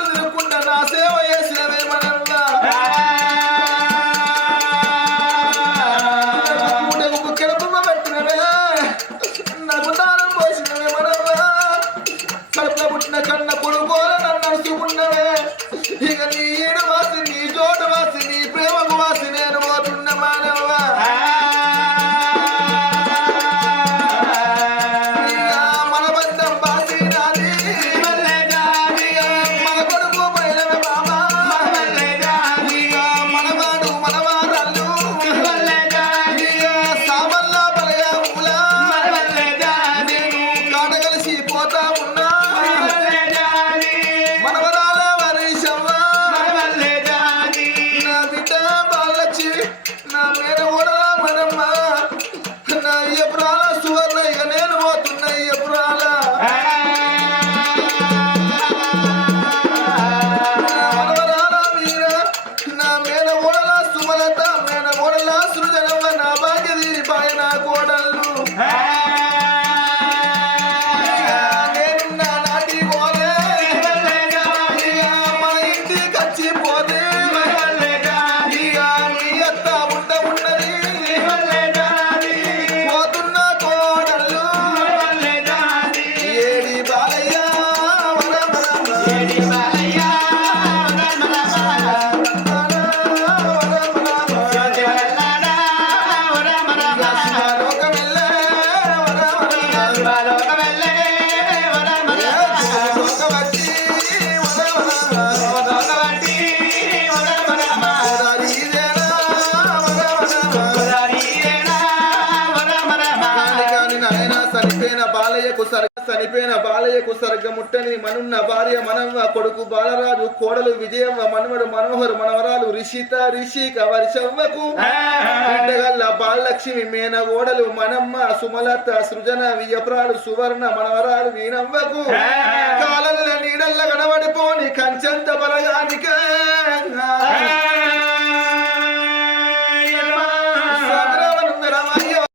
చుట్టూ తిరుగుకుంటా నా సేవ చేసినవే మనల్లా కుక్కెల బొమ్మ పెట్టినవే నాకు దానం పోసినవే మనల్లా కడుపులో పుట్టిన కన్న కొడుకోల నన్ను నడుచుకున్నవే ఇక నీ ఈడు వాసి నీ జోడు వాసి నీ ప్రేమకు వాసి నేను పోతున్న మానవా చనిపోయిన బాలయ్యకు సర్గముట్టని మనున్న భార్య మనవ్వ కొడుకు బాలరాజు కోడలు విజయవ్వ మనవడు మనోహర్ మనవరాలు రిషిత రిషిక వర్షవ్వకు బిడ్డగల్ల బాలలక్ష్మి మేన ఓడలు మనమ్మ సుమలత సృజన వియప్రాలు సువర్ణ మనవరాలు వీణవ్వకు కాలల్ల నీడల్ల కనబడిపోని కంచంత బలగానికే